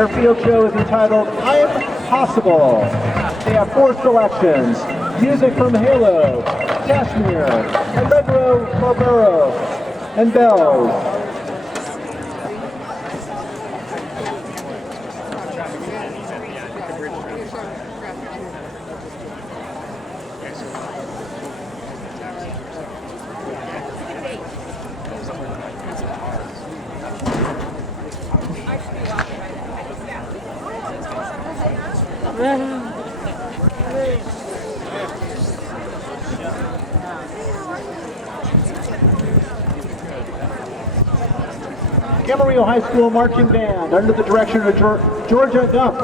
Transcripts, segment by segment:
Their field show is entitled I'm Possible. They have 4 selections: music from Halo, Kashmir, Allegro, Barbaro, and Bells. Camarillo High School Marching Band under the direction of Georgia Gump.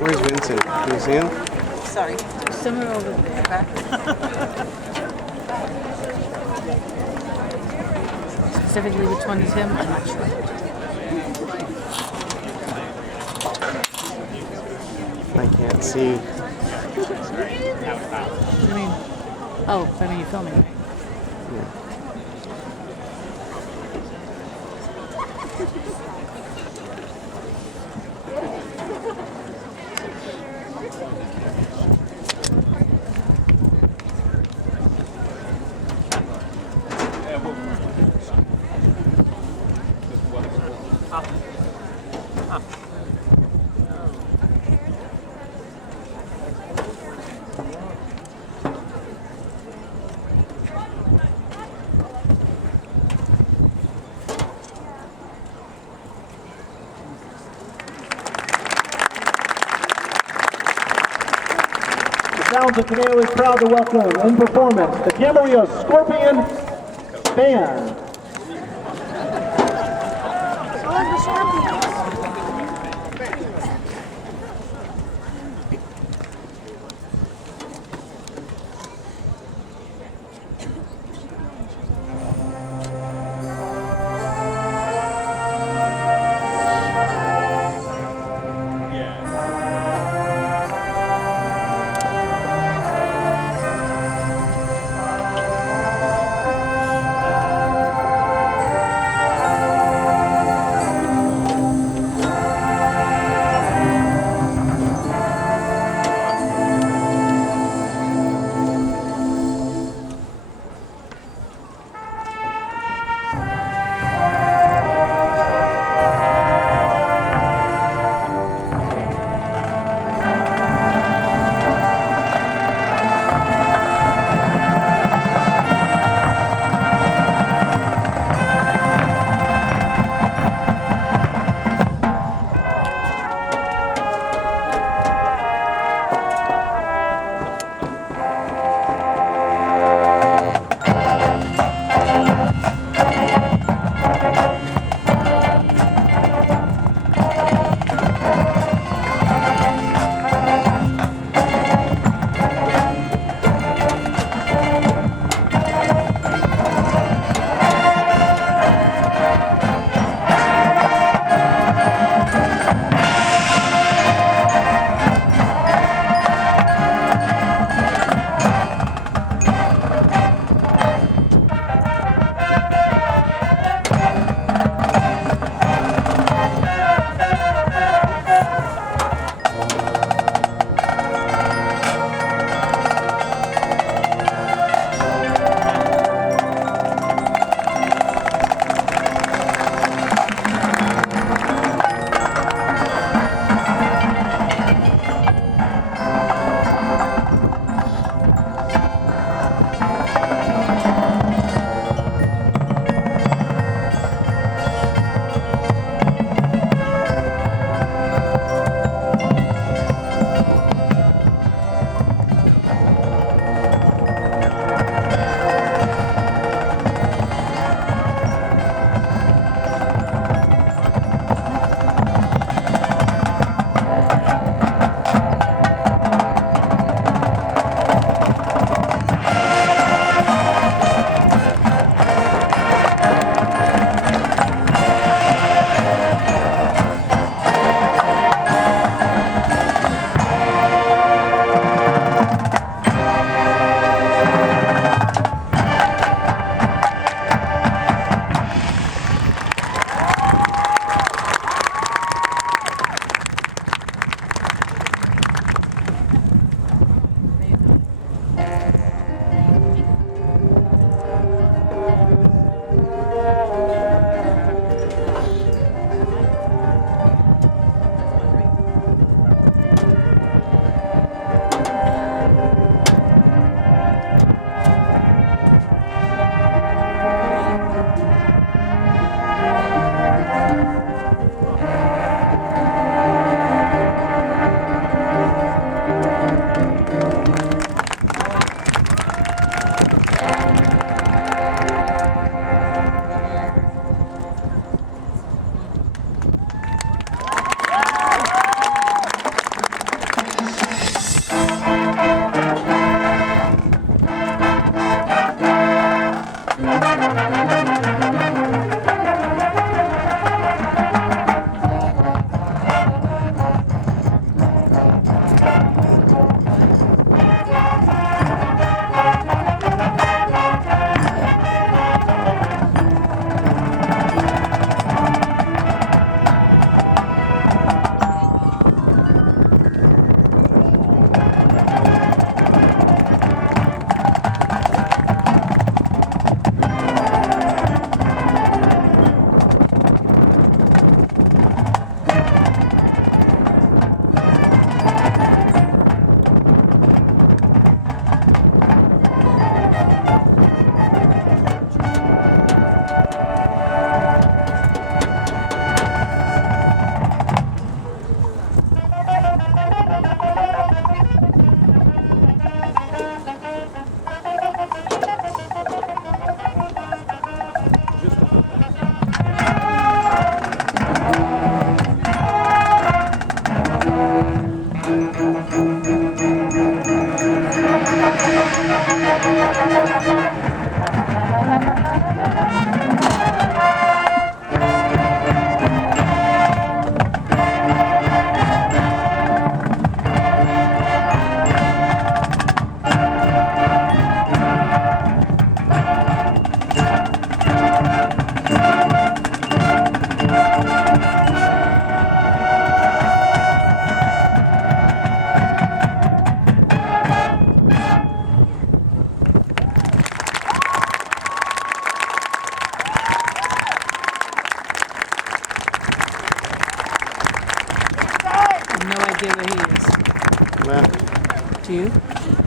Where's Vincent? Can you see him? Sorry. Somewhere over there. Specifically which one is him, I'm not sure. I can't see. What do you mean? Oh, I mean you're filming, right? Sounds of Conejo is proud to welcome in performance the Camarillo Scorpion Band.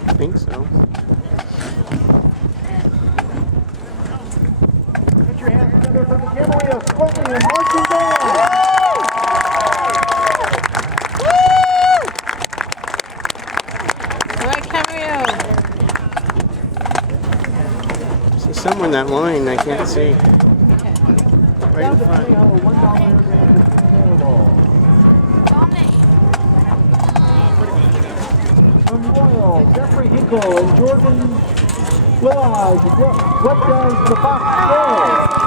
I think so. Put your hands together for the Camarillo squadron and marching band. All right, Camarillo. See somewhere in that line, I can't see. Okay. Right Down in to front. Conejo, $1 grant is available. From Royal, Jeffrey Hinkle and Jordan Willard. What does the fox say?